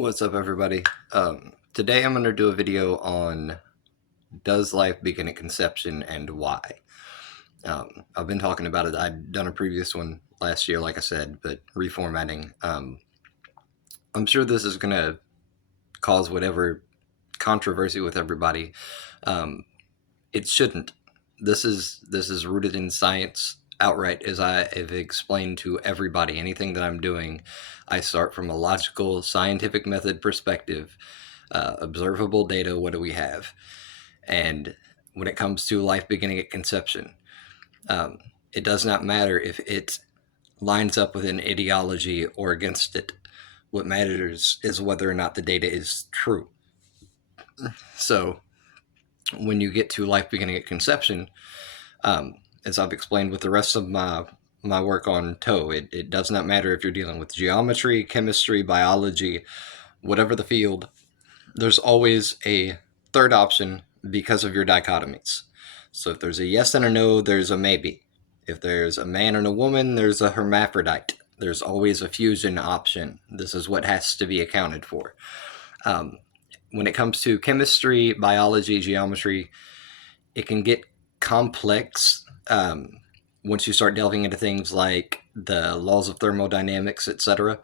What's up, everybody? Today I'm going to do a video on does life begin at conception and why. I've been talking about it. I'd done a previous one last year, like I said, but reformatting. I'm sure this is going to cause whatever controversy with everybody. Um, it shouldn't. This is rooted in science outright, as I have explained to everybody. Anything that I'm doing, I start from a logical, scientific method perspective. Observable data, what do we have? And when it comes to life beginning at conception, it does not matter if it lines up with an ideology or against it. What matters is whether or not the data is true. So when you get to life beginning at conception, as I've explained with the rest of my work on TOE, it does not matter if you're dealing with geometry, chemistry, biology, whatever the field, there's always a third option because of your dichotomies. So if there's a yes and a no, there's a maybe. If there's a man and a woman, there's a hermaphrodite. There's always a fusion option. This is what has to be accounted for. When it comes to chemistry, biology, geometry, it can get complex once you start delving into things like the laws of thermodynamics, etc.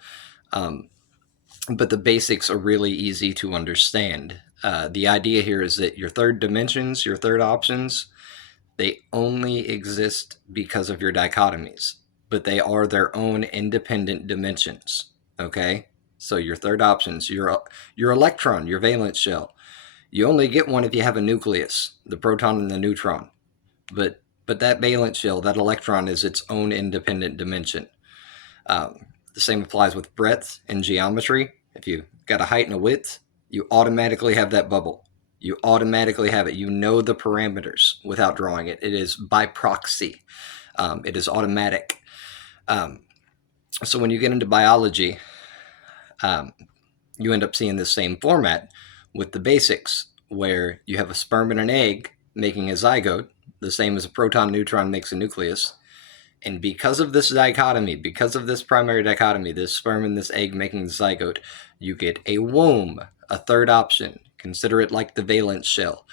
But the basics are really easy to understand. The idea here is that your third dimensions, your third options, they only exist because of your dichotomies, but they are their own independent dimensions, okay? So your third options, your electron, your valence shell, you only get one if you have a nucleus, the proton and the neutron. But that valence shell, that electron, is its own independent dimension. The same applies with breadth and geometry. If you got a height and a width, you automatically have that bubble. You automatically have it. You know the parameters without drawing it. It is by proxy. It is automatic. So when you get into biology, you end up seeing the same format with the basics, where you have a sperm and an egg making a zygote, the same as a proton neutron makes a nucleus. And because of this dichotomy, because of this primary dichotomy, this sperm and this egg making the zygote, you get a womb, a third option. Consider it like the valence shell.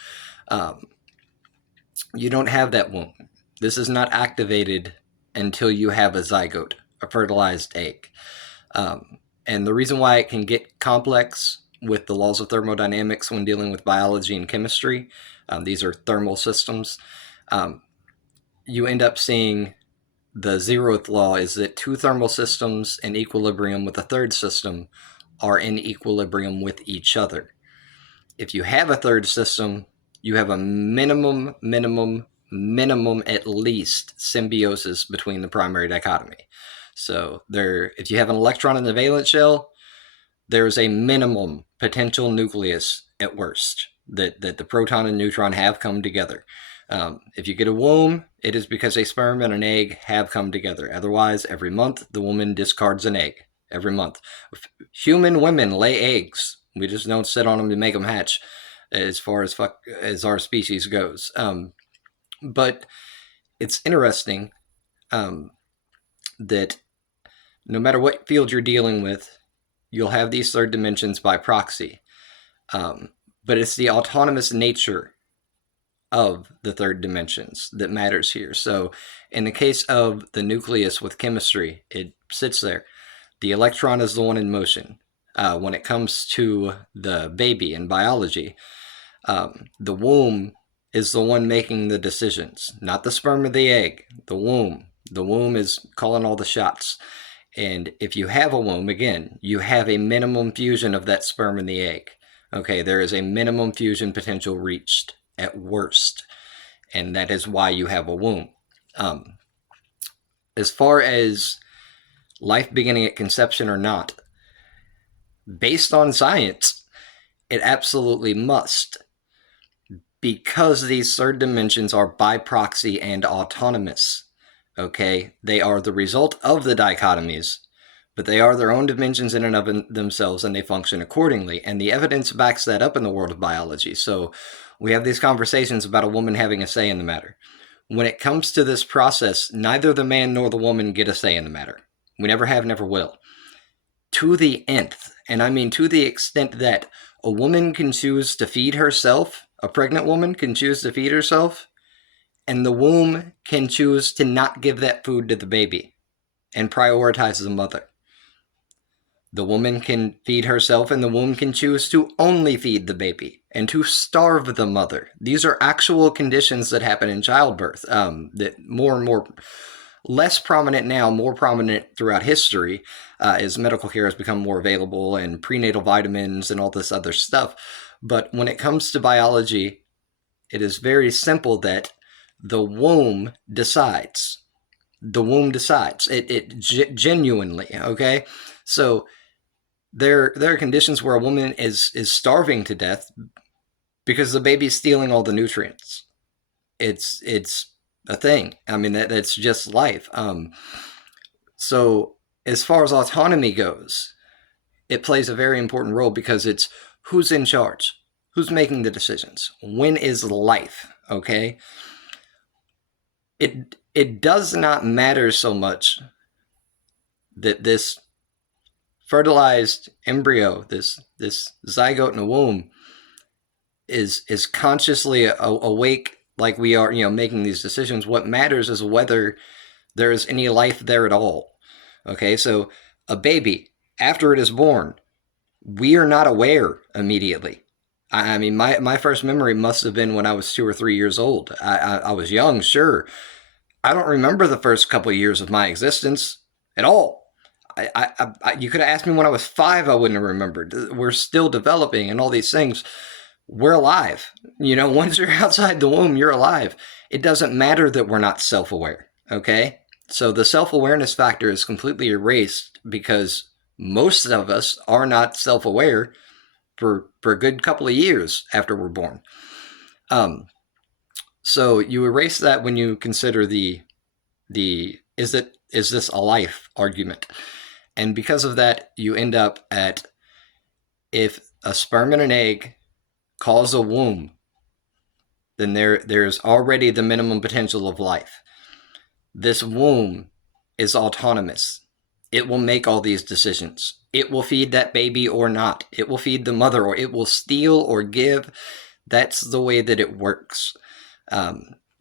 You don't have that womb. This is not activated until you have a zygote, a fertilized egg. And the reason why it can get complex with the laws of thermodynamics when dealing with biology and chemistry, these are thermal systems, you end up seeing the zeroth law is that two thermal systems in equilibrium with a third system are in equilibrium with each other. If you have a third system, you have a minimum at least symbiosis between the primary dichotomy. So if you have an electron in the valence shell, there's a minimum potential nucleus at worst that the proton and neutron have come together. If you get a womb, it is because a sperm and an egg have come together. Otherwise, every month, the woman discards an egg. Every month. Human women lay eggs. We just don't sit on them to make them hatch, as far as our species goes. But it's interesting that no matter what field you're dealing with, you'll have these third dimensions by proxy. But it's the autonomous nature of the third dimensions that matters here. So in the case of the nucleus with chemistry, it sits there. The electron is the one in motion. When it comes to the baby in biology, the womb is the one making the decisions, not the sperm or the egg, the womb. The womb is calling all the shots. And if you have a womb, again, you have a minimum fusion of that sperm and the egg. Okay, there is a minimum fusion potential reached at worst, and that is why you have a womb. As far as life beginning at conception or not, based on science, it absolutely must, because these third dimensions are by proxy and autonomous. Okay, they are the result of the dichotomies, but they are their own dimensions in and of themselves, and they function accordingly. And the evidence backs that up in the world of biology. So we have these conversations about a woman having a say in the matter. When it comes to this process, neither the man nor the woman get a say in the matter. We never have, never will. To the nth, And I mean to the extent that a woman can choose to feed herself, a pregnant woman can choose to feed herself, and the womb can choose to not give that food to the baby and prioritize the mother. The woman can feed herself, and the womb can choose to only feed the baby and to starve the mother. These are actual conditions that happen in childbirth, that more and more, less prominent now, more prominent throughout history, as medical care has become more available and prenatal vitamins and all this other stuff. But when it comes to biology, it is very simple that the womb decides. The womb decides. It genuinely, okay? So there are conditions where a woman is starving to death because the baby's stealing all the nutrients. It's a thing. I mean, that's just life. So as far as autonomy goes, it plays a very important role because it's who's in charge, who's making the decisions, when is life, okay? It does not matter so much that this fertilized embryo, this zygote in a womb, is consciously awake like we are, making these decisions. What matters is whether there is any life there at all. Okay, so a baby, after it is born, we are not aware immediately. I mean, my first memory must have been when I was 2 or 3 years old. I was young, sure. I don't remember the first couple of years of my existence at all. You could have asked me when I was 5, I wouldn't have remembered. We're still developing and all these things. We're alive. Once you're outside the womb, you're alive. It doesn't matter that we're not self-aware, okay? So the self-awareness factor is completely erased because most of us are not self-aware for a good couple of years after we're born. So you erase that when you consider the is this a life argument. And because of that, you end up at, if a sperm and an egg cause a womb, then there's already the minimum potential of life. This womb is autonomous. It will make all these decisions. It will feed that baby or not. It will feed the mother, or it will steal or give. That's the way that it works.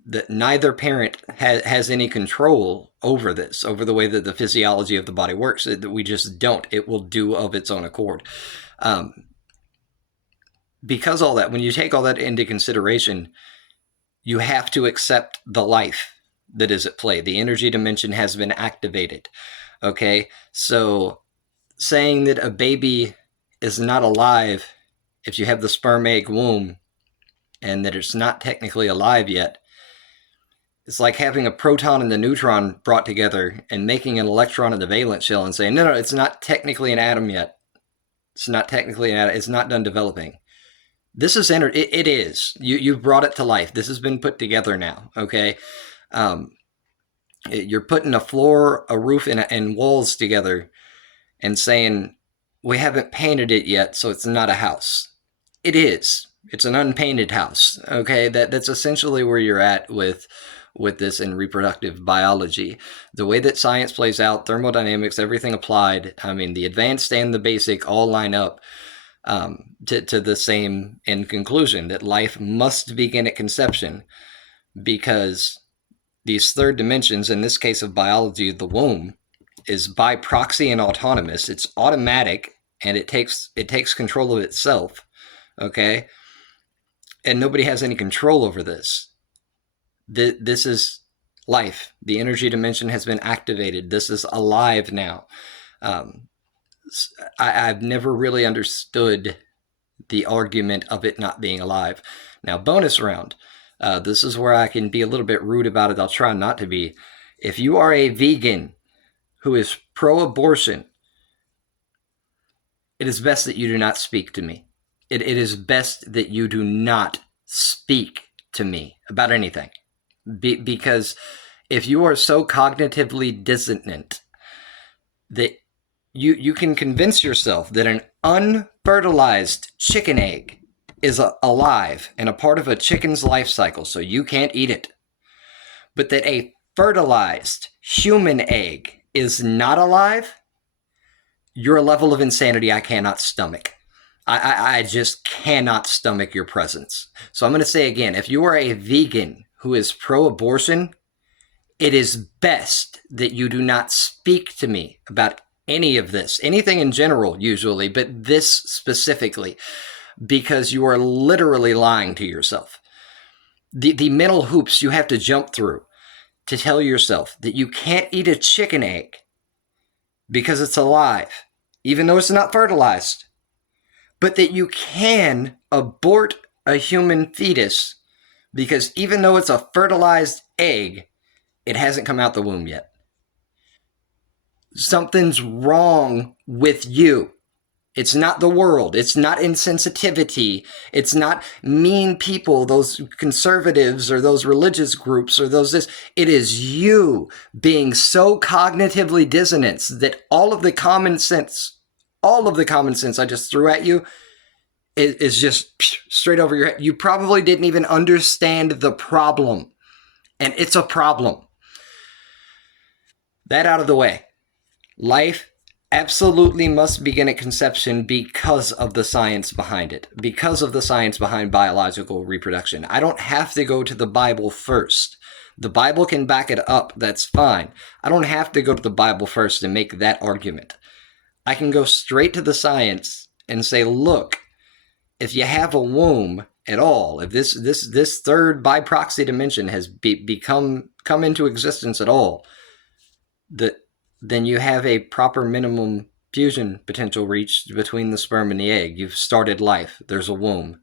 That neither parent has any control over this, over the way that the physiology of the body works. That we just don't. It will do of its own accord. Because all that, when you take all that into consideration, you have to accept the life that is at play. The energy dimension has been activated. Okay, so saying that a baby is not alive if you have the sperm egg womb and that it's not technically alive yet, it's like having a proton and the neutron brought together and making an electron in the valence shell and saying, no, it's not technically an atom yet. It's not technically an atom. It's not done developing. This is energy. It is. You've brought it to life. This has been put together now, okay? You're putting a floor, a roof, and walls together and saying, we haven't painted it yet, so it's not a house. It is. It's an unpainted house, okay? That's essentially where you're at with this in reproductive biology. The way that science plays out, thermodynamics, everything applied, I mean, the advanced and the basic all line up to the same end conclusion, that life must begin at conception, because these third dimensions, in this case of biology, the womb, is by proxy and autonomous. It's automatic, and it takes control of itself, okay? And nobody has any control over this. This is life. The energy dimension has been activated. This is alive now. I've never really understood the argument of it not being alive. Now, bonus round. This is where I can be a little bit rude about it. I'll try not to be. If you are a vegan who is pro-abortion, it is best that you do not speak to me. It is best that you do not speak to me about anything. Because if you are so cognitively dissonant that you can convince yourself that an unfertilized chicken egg is alive and a part of a chicken's life cycle, so you can't eat it, but that a fertilized human egg is not alive, You're a level of insanity I cannot stomach. I just cannot stomach your presence. So I'm going to say again, if you are a vegan who is pro-abortion, it is best that you do not speak to me about any of this, anything in general usually, but this specifically, because you are literally lying to yourself. The mental hoops you have to jump through to tell yourself that you can't eat a chicken egg because it's alive, even though it's not fertilized, but that you can abort a human fetus because even though it's a fertilized egg, it hasn't come out the womb yet. Something's wrong with you. It's not the world. It's not insensitivity. It's not mean people, those conservatives or those religious groups or those this. It is you being so cognitively dissonant that all of the common sense I just threw at you is just straight over your head. You probably didn't even understand the problem, and it's a problem. That out of the way. Life absolutely must begin at conception because of the science behind it, because of the science behind biological reproduction. I don't have to go to the Bible first. The Bible can back it up. That's fine. I don't have to go to the Bible first and make that argument. I can go straight to the science and say, look, if you have a womb at all, if this third by proxy dimension has come into existence at all, then you have a proper minimum fusion potential reached between the sperm and the egg. You've started life. There's a womb.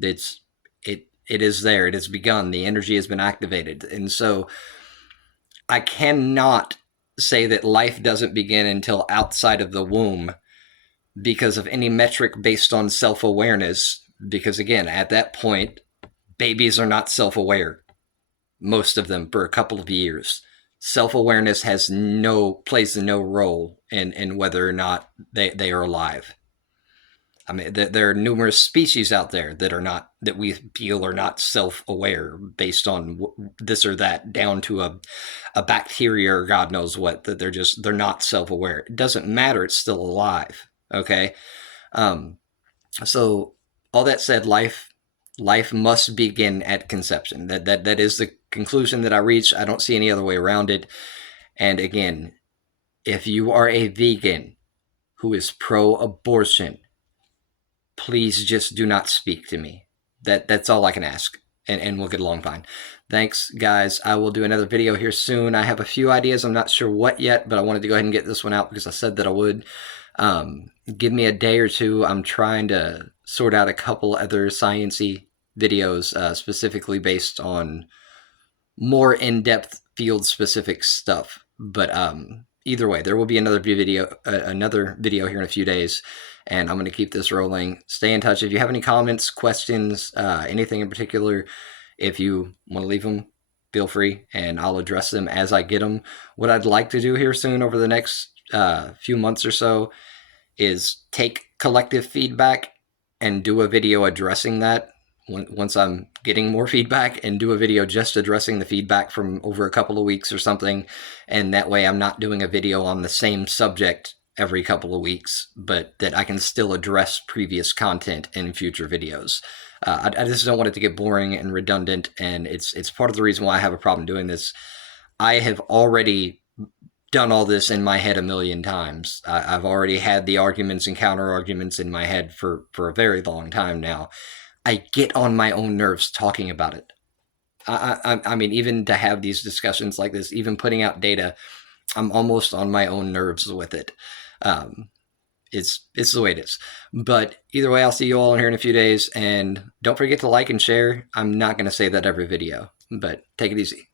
It is there. It has begun. The energy has been activated. And so I cannot say that life doesn't begin until outside of the womb because of any metric based on self-awareness. Because again, at that point, babies are not self-aware. Most of them for a couple of years. Self-awareness plays no role in whether or not they are alive. I mean, there are numerous species out there that we feel are not self-aware based on this or that, down to a bacteria or God knows what, that they're not self-aware. It doesn't matter. It's still alive. Okay. So all that said, life must begin at conception. That is the conclusion that I reach. I don't see any other way around it. And again, if you are a vegan who is pro-abortion, please just do not speak to me. That's all I can ask, and we'll get along fine. Thanks, guys. I will do another video here soon. I have a few ideas. I'm not sure what yet, but I wanted to go ahead and get this one out because I said that I would. Give me a day or two. I'm trying to sort out a couple other science-y videos, specifically based on more in-depth field-specific stuff. But either way, there will be another video here in a few days, and I'm going to keep this rolling. Stay in touch. If you have any comments, questions, anything in particular, if you want to leave them, feel free, and I'll address them as I get them. What I'd like to do here soon over the next few months or so is take collective feedback and do a video addressing that once I'm getting more feedback, and do a video just addressing the feedback from over a couple of weeks or something. And that way I'm not doing a video on the same subject every couple of weeks, but that I can still address previous content in future videos. I just don't want it to get boring and redundant, and it's part of the reason why I have a problem doing this. I have already done all this in my head a million times. I've already had the arguments and counter arguments in my head for a very long time now. I get on my own nerves talking about it. I mean, even to have these discussions like this, even putting out data, I'm almost on my own nerves with it. It's the way it is. But either way, I'll see you all in here in a few days, and don't forget to like and share. I'm not going to say that every video, but take it easy.